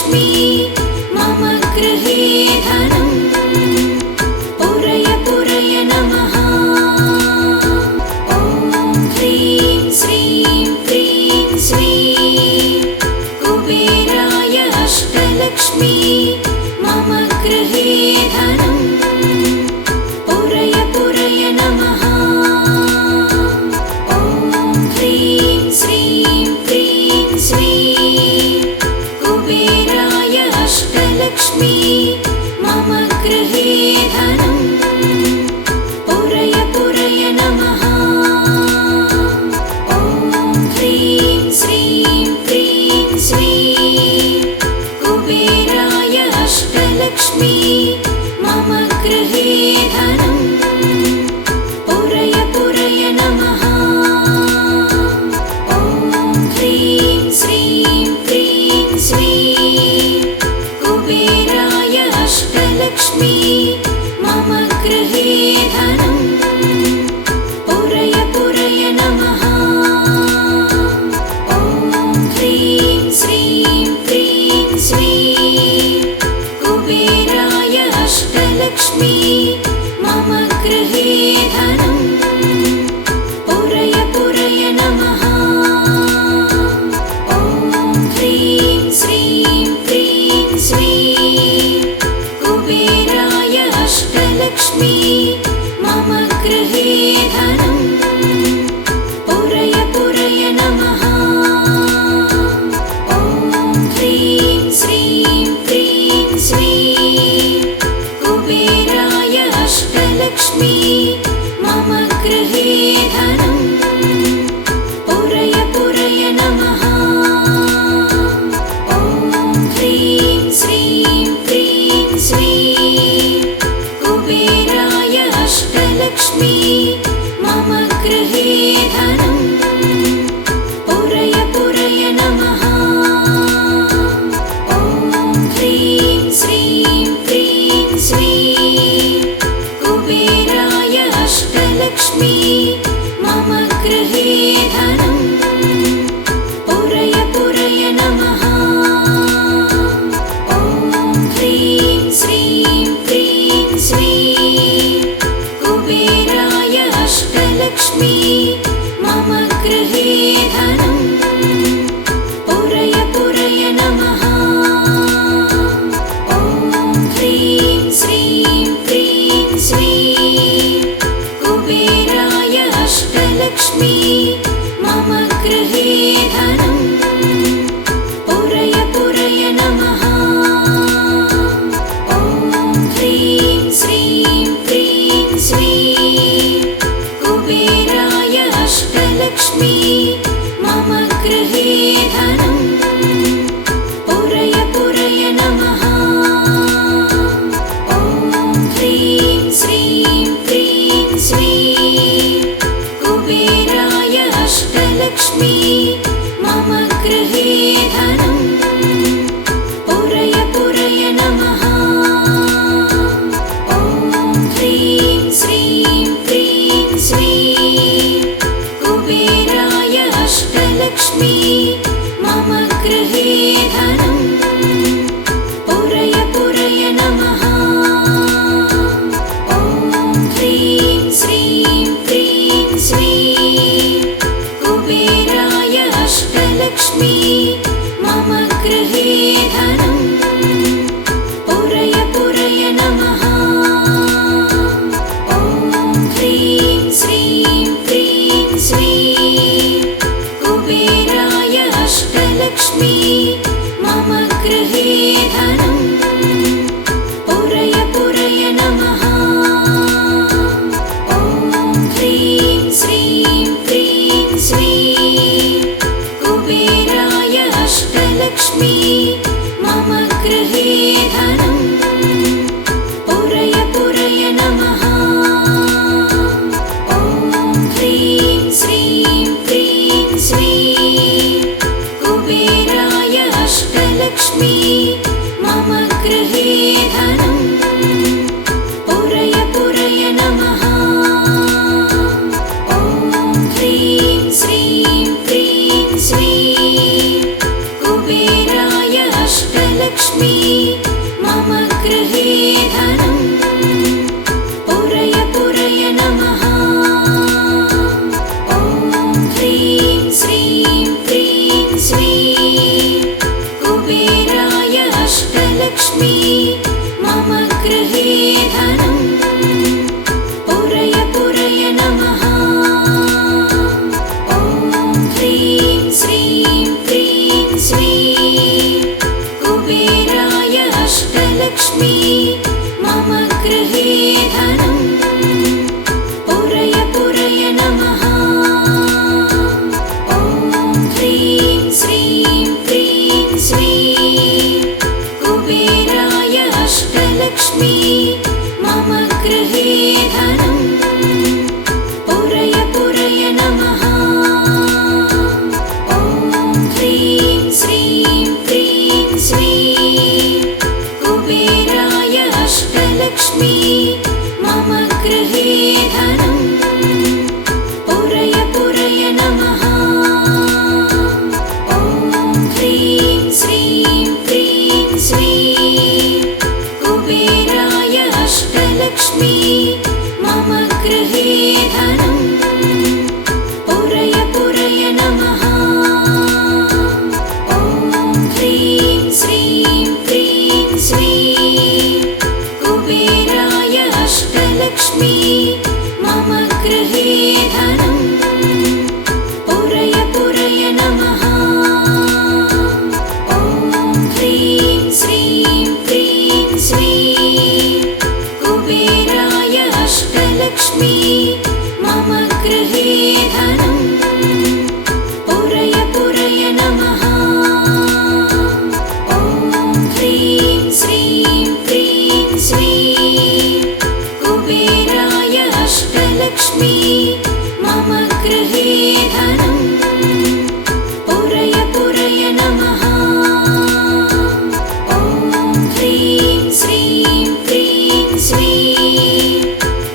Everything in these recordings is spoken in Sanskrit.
अष्टलक्ष्मी मम गृहे धनम् पूरय पूरय नमः। ॐ ह्रीं श्रीं क्रीं श्रीं कुबेराय अष्टलक्ष्मी मम गृहे धनम् पूरय पूरय नमः। ॐ ह्रीं श्रीं क्रीं श्रीं कुबेराय अष्टलक्ष्मी मम गृहे धनम् पूरय पूरय नमः। ॐ ह्रीं श्रीं क्रीं श्रीं कुबेराय अष्टलक्ष्मी मम गृहे धनम् पूरय पूरय नमः। ॐ ह्रीं श्रीं क्रीं श्रीं कुबेराय अष्टलक्ष्मी मम गृहे धनम् पूरय पूरय नमः। ॐ ह्रीं श्रीं क्रीं श्रीं कुबेराय अष्टलक्ष्मी मम गृहे धनम् पूरय पूरय नमः। ॐ ह्रीं श्रीं क्रीं श्रीं कुबेराय अष्टलक्ष्मी मम गृहे धनम् पूरय पूरय नमः। ॐ ह्रीं श्रीं क्रीं श्रीं कुबेराय अष्टलक्ष्मी मम गृहे धनम् पूरय पूरय नमः। ॐ ह्रीं श्रीं क्रीं श्रीं कुबेराय अष्टलक्ष्मी मम गृहे धनम् पूरय पूरय नमः। ॐ ह्रीं श्रीं क्रीं श्रीं कुबेराय अष्टलक्ष्मी मम गृहे धनम् पूरय पूरय नमः। ॐ ह्रीं श्रीं क्रीं श्रीं कुबेराय अष्टलक्ष्मी मम गृहे धनम् पूरय पूरय नमः। ॐ ह्रीं श्रीं क्रीं श्रीं कुबेराय अष्टलक्ष्मी मम गृहे धनम् पूरय पूरय नमः। ॐ ह्रीं श्रीं क्रीं श्रीं कुबेराय अष्टलक्ष्मी मम गृहे धनम् पूरय पूरय नमः। ॐ ह्रीं श्रीं क्रीं श्रीं कुबेराय अष्टलक्ष्मी मम गृहे धनम् पूरय पूरय नमः। ॐ ह्रीं श्रीं क्रीं श्रीं कुबेराय अष्टलक्ष्मी मम गृहे धनम् पूरय पूरय नमः। ॐ ह्रीं श्रीं क्रीं श्रीं कुबेराय अष्टलक्ष्मी मम गृहे धनम् पूरय पूरय नमः। ॐ ह्रीं श्रीं क्रीं श्रीं कुबेराय अष्टलक्ष्मी मम गृहे धनम् पूरय पूरय नमः। ॐ ह्रीं श्रीं क्रीं श्रीं कुबेराय अष्टलक्ष्मी मम गृहे धनम् पूरय पूरय नमः। ॐ ह्रीं श्रीं क्रीं श्रीं कुबेराय अष्टलक्ष्मी मम गृहे धनम् पूरय पूरय नमः। ॐ ह्रीं श्रीं क्रीं श्रीं कुबेराय अष्टलक्ष्मी मम गृहे धनम् पुरय पुरय नमः। ॐ ह्रीं श्रीं क्रीं श्रीं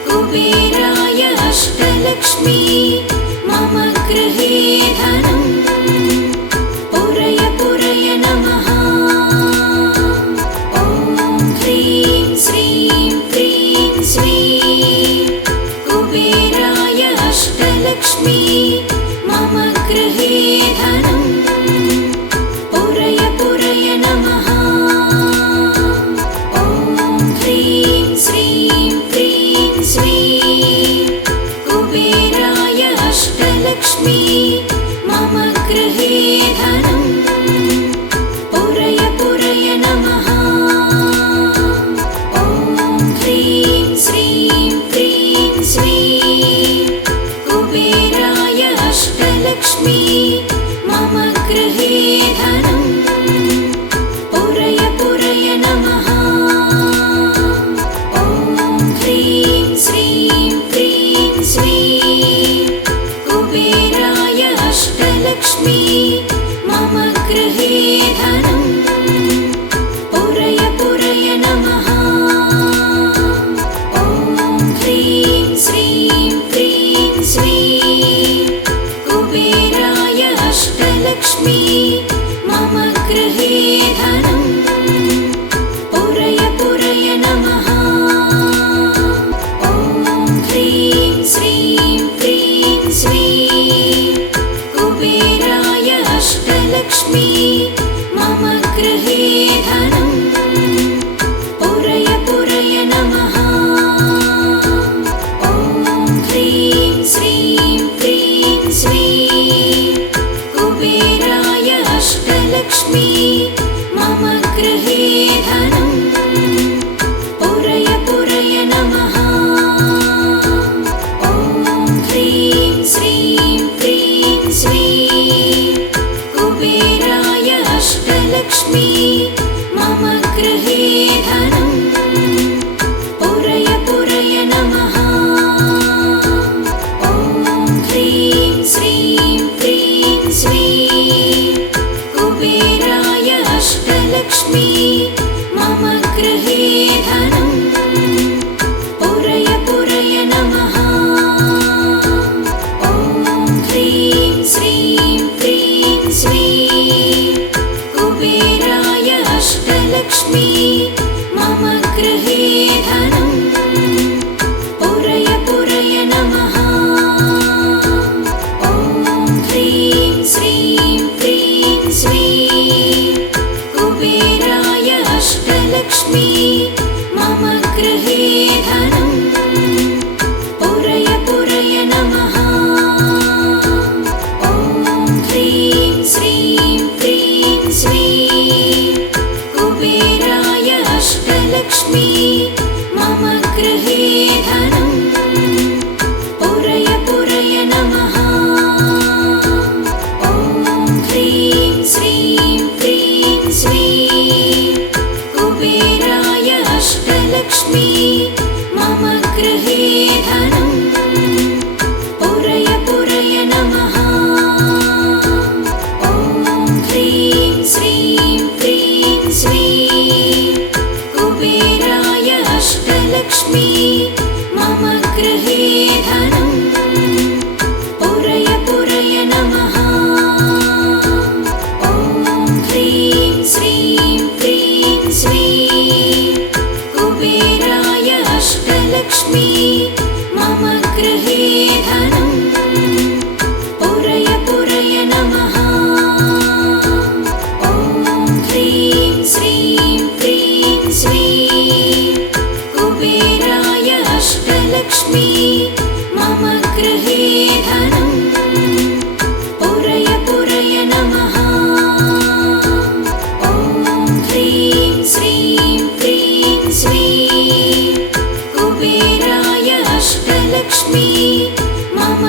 कुबेराय अष्टलक्ष्मी मम गृहे धनम् पुरय पुरय नमः। ॐ ह्रीं श्रीं क्रीं श्रीं कुबेराय अष्टलक्ष्मी मम गृहे धनम् पुरय पुरय नमः। ॐ ह्रीं श्रीं क्रीं श्रीं कुबेराय अष्टलक्ष्मी मम गृहे धनम् पुरय पुरय नमः। ॐ ह्रीं श्रीं क्रीं श्रीं कुबेराय अष्टलक्ष्मी मम गृहे धनम् पुरय पुरय नमः। ॐ ह्रीं श्रीं क्रीं श्रीं कुबेराय अष्टलक्ष्मी मम गृहे धनम् पुरय पुरय नमः। ॐ ह्रीं श्रीं क्रीं श्रीं कुबेराय अष्टलक्ष्मी मम गृहे धनम् पुरय पुरय नमः। ॐ ह्रीं श्रीं क्रीं श्रीं कुबेराय अष्टलक्ष्मी मम गृहे धनम् पुरय पुरय नमः। ॐ ह्रीं श्रीं क्रीं श्रीं कुबेराय अष्टलक्ष्मी मम गृहे धनम् पुरय पुरय नमः। ॐ ह्रीं श्रीं क्रीं श्रीं कुबेराय अष्टलक्ष्मी मम गृहे धनम् पुरय पुरय नमः। ॐ ह्रीं श्रीं क्रीं श्रीं कुबेराय अष्टलक्ष्मी मम गृहे धनम् पुरय पुरय नमः। ॐ ह्रीं श्रीं क्रीं श्रीं कुबेराय अष्टलक्ष्मी मम गृहे धनम् पुरय पुरय नमः। ॐ ह्रीं श्रीं क्रीं श्रीं कुबेराय अष्टलक्ष्मी मम गृहे धनम् पुरय पुरय नमः। ॐ ह्रीं श्रीं क्रीं श्रीं कुबेराय अष्टलक्ष्मी मम गृहे धनम् पुरय पुरय नमः। ॐ ह्रीं श्रीं क्रीं श्रीं कुबेराय अष्टलक्ष्मी मम गृहे धनम् पुरय पुरय नमः। ॐ ह्रीं श्रीं क्रीं श्रीं कुबेराय अष्टलक्ष्मी मम गृहे धनम् पुरय पुरय नमः। ॐ ह्रीं श्रीं क्रीं श्रीं कुबेराय अष्टलक्ष्मी मम गृहे धनम् पुरय पुरय नमः। ॐ ह्रीं श्रीं क्रीं श्रीं कुबेराय अष्टलक्ष्मी मम गृहे धनम् पुरय पुरय नमः। ॐ ह्रीं श्रीं क्रीं श्रीं कुबेराय अष्टलक्ष्मी मम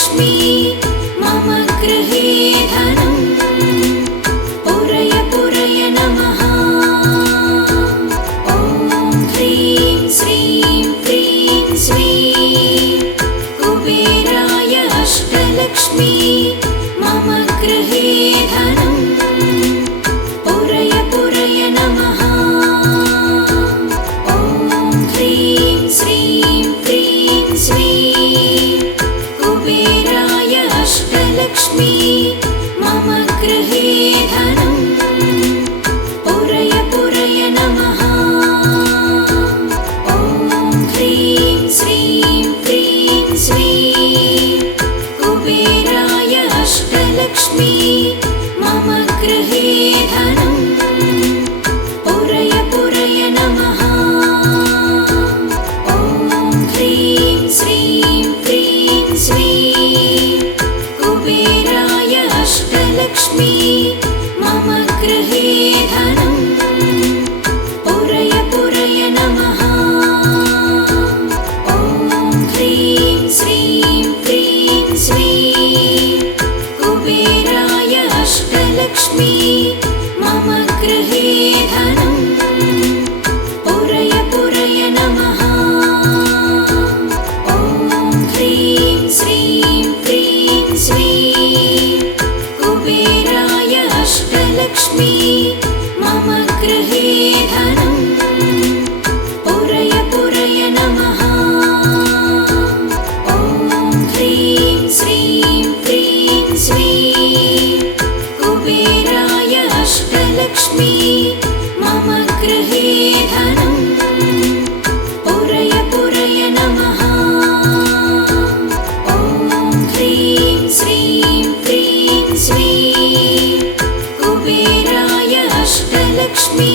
अष्टलक्ष्मी मम गृहे धनं पुरय पुरय नमः। ॐ ह्रीं श्रीं क्रीं श्रीं कुबेराय अष्टलक्ष्मी मम गृहे धनं पुरय पुरय नमः। ॐ ह्रीं श्रीं क्रीं श्रीं कुबेराय अष्टलक्ष्मी मम गृहे धनं पुरय पुरय नमः। ॐ ह्रीं श्रीं क्रीं श्रीं कुबेराय अष्टलक्ष्मी मम गृहे धनं पुरय पुरय नमः। ॐ ह्रीं श्रीं क्रीं श्रीं कुबेराय अष्टलक्ष्मी मम गृहे धनं पुरय पुरय नमः। ॐ ह्रीं श्रीं क्रीं श्रीं कुबेराय अष्टलक्ष्मी मम गृहे धनं पुरय पुरय नमः। ॐ ह्रीं श्रीं क्रीं श्रीं कुबेराय अष्टलक्ष्मी मम गृहे धनं पुरय पुरय नमः। ॐ ह्रीं श्रीं क्रीं श्रीं कुबेराय अष्टलक्ष्मी मम गृहे धनं पुरय पुरय नमः। ॐ ह्रीं श्रीं क्रीं श्रीं कुबेराय अष्टलक्ष्मी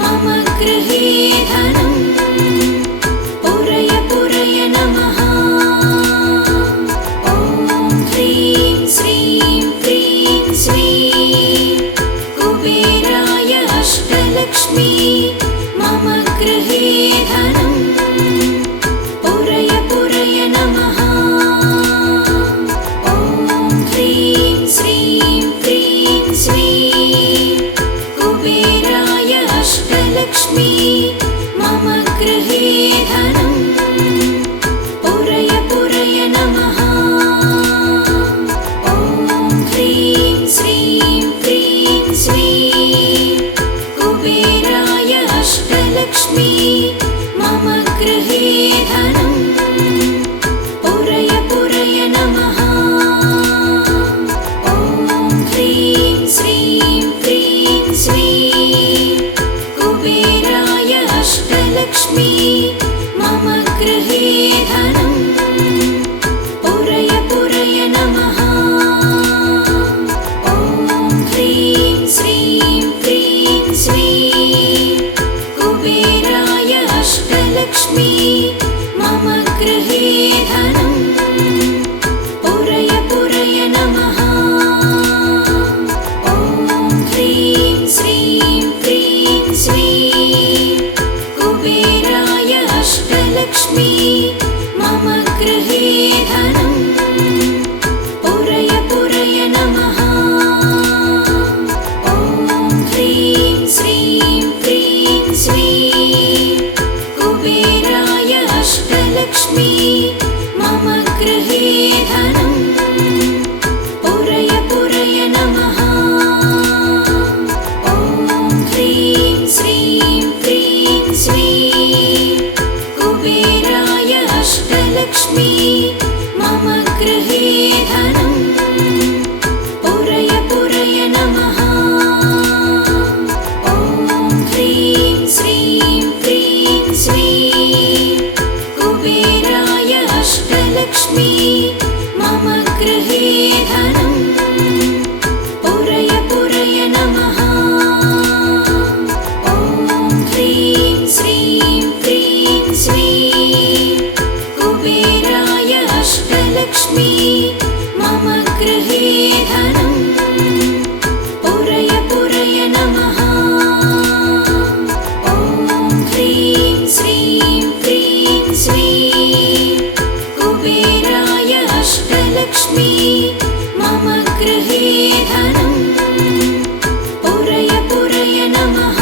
मम गृहे धनं पुरय पुरय नमः। ॐ ह्रीं श्रीं क्रीं श्रीं कुबेराय अष्टलक्ष्मी मम गृहे धनं पुरय पुरय नमः। ॐ ह्रीं श्रीं क्रीं श्रीं कुबेराय अष्टलक्ष्मी मम गृहे धनं पुरय पुरय नमः।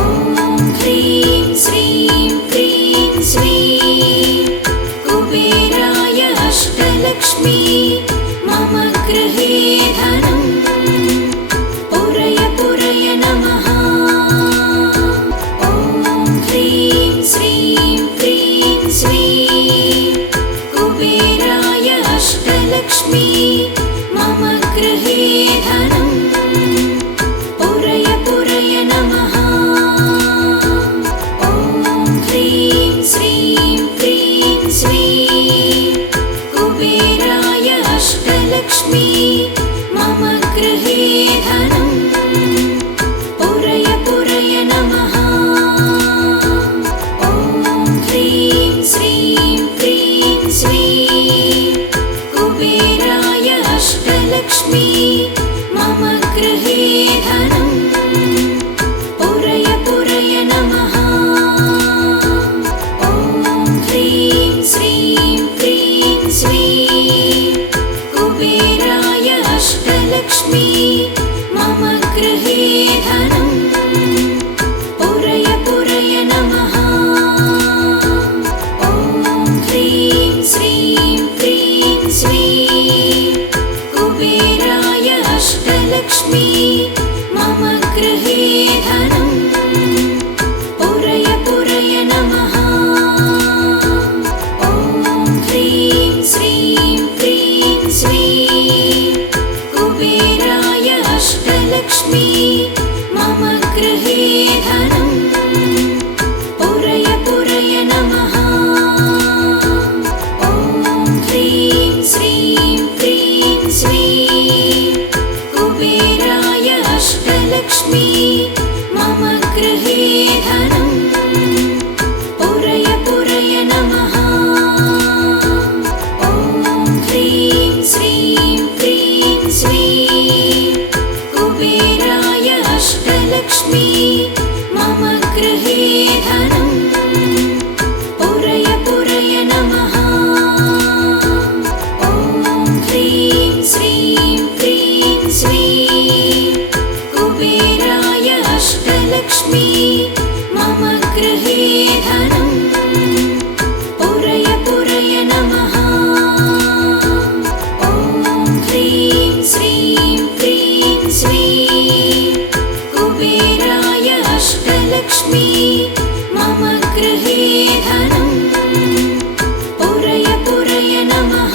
ॐ ह्रीं श्रीं क्रीं श्रीं कुबेराय अष्टलक्ष्मी मम गृहे धनं पुरय पुरय नमः। ॐ ह्रीं श्रीं क्रीं श्रीं कुबेराय अष्टलक्ष्मी मम गृहे धनं पुरय पुरय नमः। ॐ ह्रीं श्रीं क्रीं श्रीं कुबेराय अष्टलक्ष्मी मम गृहे धनं पुरय पुरय नमः। ॐ ह्रीं श्रीं क्रीं श्रीं कुबेराय अष्टलक्ष्मी मम गृहे धनं पुरय पुरय नमः। ॐ ह्रीं श्रीं क्रीं श्रीं कुबेराय अष्टलक्ष्मी मम गृहे धनं पुरय पुरय नमः। ॐ ह्रीं श्रीं क्रीं श्रीं कुबेराय अष्टलक्ष्मी मम गृहे धनं पुरय पुरय नमः। ॐ ह्रीं श्रीं क्रीं श्रीं कुबेराय अष्टलक्ष्मी मम गृहे धनं पुरय पुरय नमः। ॐ ह्रीं श्रीं क्रीं श्रीं कुबेराय अष्टलक्ष्मी मम गृहे धनं पुरय पुरय नमः। ॐ ह्रीं श्रीं क्रीं श्रीं कुबेराय अष्टलक्ष्मी मम गृहे धनं पुरय पुरय नमः। ॐ ह्रीं श्रीं क्रीं श्रीं कुबेराय अष्टलक्ष्मी मम गृहे धनं पुरय पुरय नमः। ॐ ह्रीं श्रीं क्रीं श्रीं कुबेराय अष्टलक्ष्मी मम गृहे धनं पुरय पुरय नमः।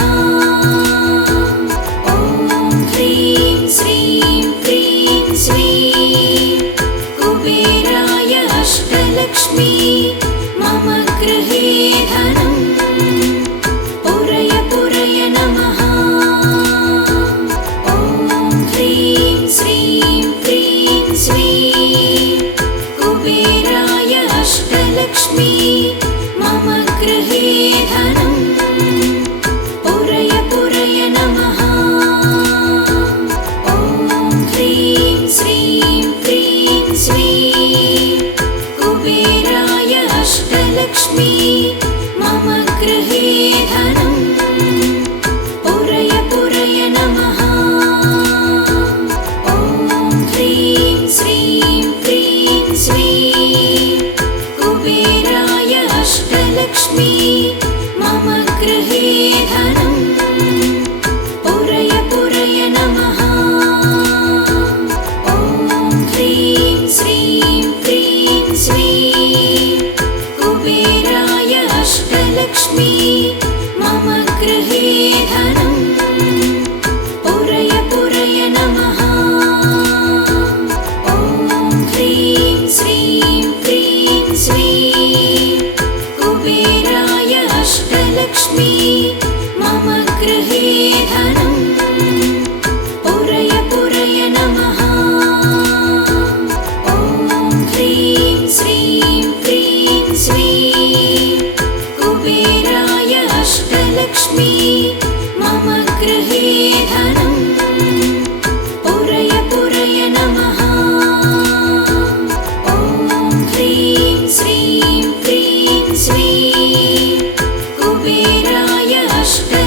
ॐ ह्रीं श्रीं क्रीं श्रीं कुबेराय अष्टलक्ष्मी मम गृहे धनं पुरय पुरय नमः। ॐ ह्रीं श्रीं क्रीं श्रीं कुबेराय अष्टलक्ष्मी मम गृहे धनं पुरय पुरय नमः। ॐ ह्रीं श्रीं क्रीं श्रीं कुबेराय अष्टलक्ष्मी मम गृहे धनं पुरय पुरय नमः। ॐ ह्रीं श्रीं क्रीं श्रीं कुबेराय अष्टलक्ष्मी मम गृहे धनं पुरय पुरय नमः। ॐ ह्रीं श्रीं क्रीं श्रीं कुबेराय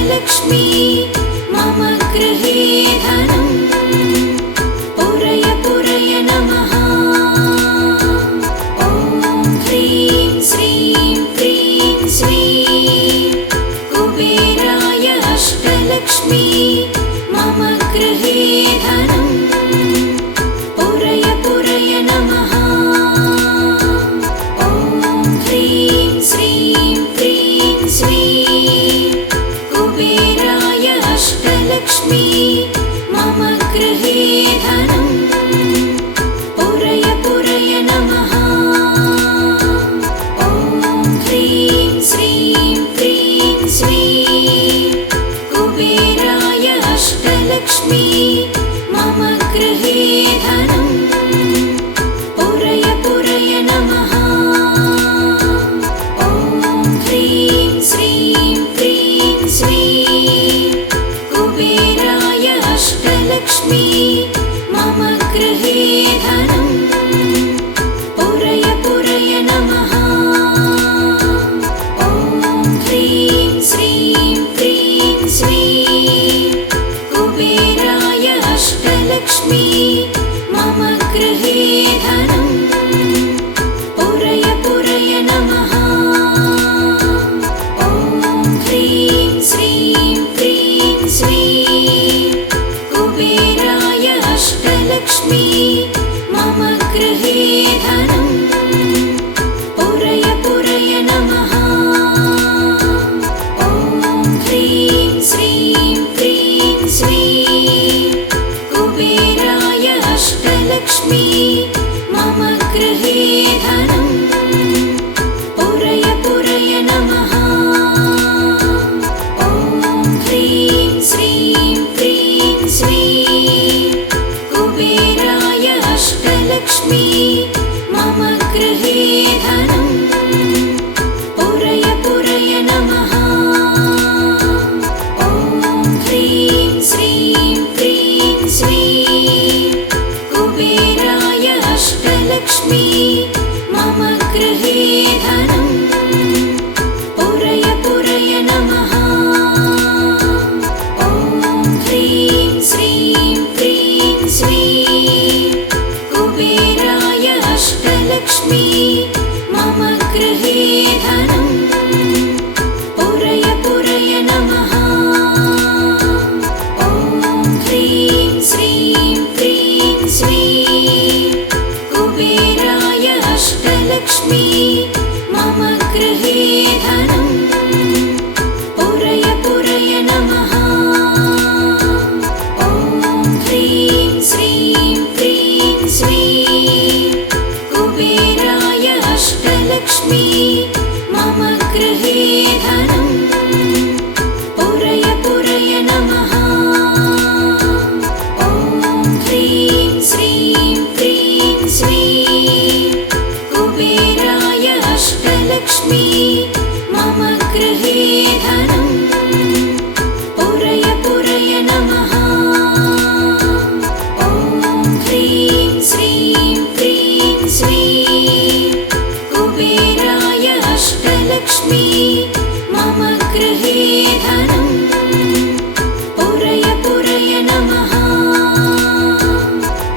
अष्टलक्ष्मी मम गृहे धनं पुरय पुरय नमः। ॐ ह्रीं श्रीं क्रीं श्रीं कुबेराय अष्टलक्ष्मी मम गृहे धनं पुरय पुरय नमः। ॐ ह्रीं श्रीं क्रीं श्रीं कुबेराय अष्टलक्ष्मी मम गृहे धनं पुरय पुरय नमः। ॐ ह्रीं श्रीं क्रीं श्रीं कुबेराय अष्टलक्ष्मी मम गृहे धनं पुरय पुरय नमः। ॐ ह्रीं श्रीं क्रीं श्रीं कुबेराय अष्टलक्ष्मी मम गृहे धनं पुरय पुरय नमः। ॐ ह्रीं श्रीं क्रीं श्रीं कुबेराय अष्टलक्ष्मी मम गृहे धनं पुरय पुरय नमः। ॐ ह्रीं श्रीं क्रीं श्रीं कुबेराय अष्टलक्ष्मी मम गृहे धनं पुरय पुरय नमः। ॐ ह्रीं श्रीं क्रीं श्रीं कुबेराय अष्टलक्ष्मी मम गृहे धनं पुरय पुरय नमः। ॐ ह्रीं श्रीं क्रीं श्रीं कुबेराय अष्टलक्ष्मी मम गृहे धनं पुरय पुरय नमः। ॐ ह्रीं श्रीं क्रीं श्रीं कुबेराय अष्टलक्ष्मी मम गृहे धनं पुरय पुरय नमः। ॐ ह्रीं श्रीं क्रीं श्रीं कुबेराय अष्टलक्ष्मी मम गृहे धनं पुरय पुरय नमः। ॐ ह्रीं श्रीं क्रीं श्रीं कुबेराय अष्टलक्ष्मी मम गृहे धनं पुरय पुरय नमः। ॐ ह्रीं श्रीं क्रीं श्रीं कुबेराय अष्टलक्ष्मी मम गृहे धनं पुरय पुरय नमः। ॐ ह्रीं श्रीं क्रीं श्रीं कुबेराय अष्टलक्ष्मी मम गृहे धनं पुरय पुरय नमः। ॐ ह्रीं श्रीं क्रीं श्रीं कुबेराय अष्टलक्ष्मी मम गृहे धनं पुरय पुरय नमः।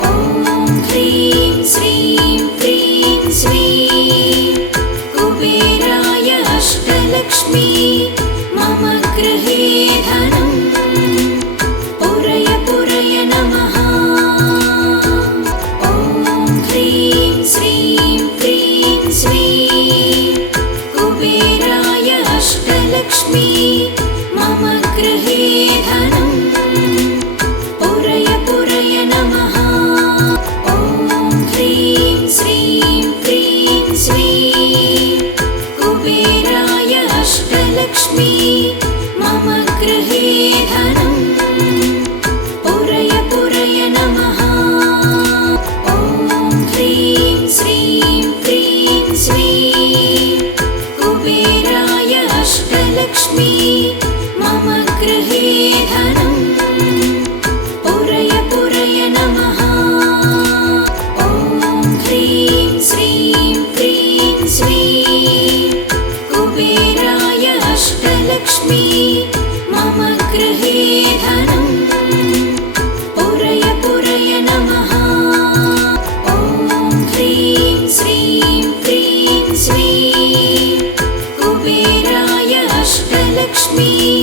ॐ ह्रीं श्रीं क्रीं श्रीं कुबेराय अष्टलक्ष्मी मम गृहे धनं पुरय पुरय नमः। ॐ ह्रीं श्रीं क्रीं श्रीं कुबेराय अष्टलक्ष्मी मम गृहे धनं पुरय पुरय नमः। ॐ ह्रीं श्रीं क्रीं श्रीं कुबेराय अष्टलक्ष्मी मम गृहे धनं पुरय पुरय नमः। ॐ ह्रीं श्रीं क्रीं श्रीं कुबेराय अष्टलक्ष्मी मम गृहे धनं पुरय पुरय नमः। ॐ ह्रीं श्रीं क्रीं श्रीं कुबेराय अष्टलक्ष्मी मम मम गृहे धनं पुरय पुरय नमः। ॐ ह्रीं श्रीं क्रीं स्वीं कुबेराय अष्टलक्ष्मी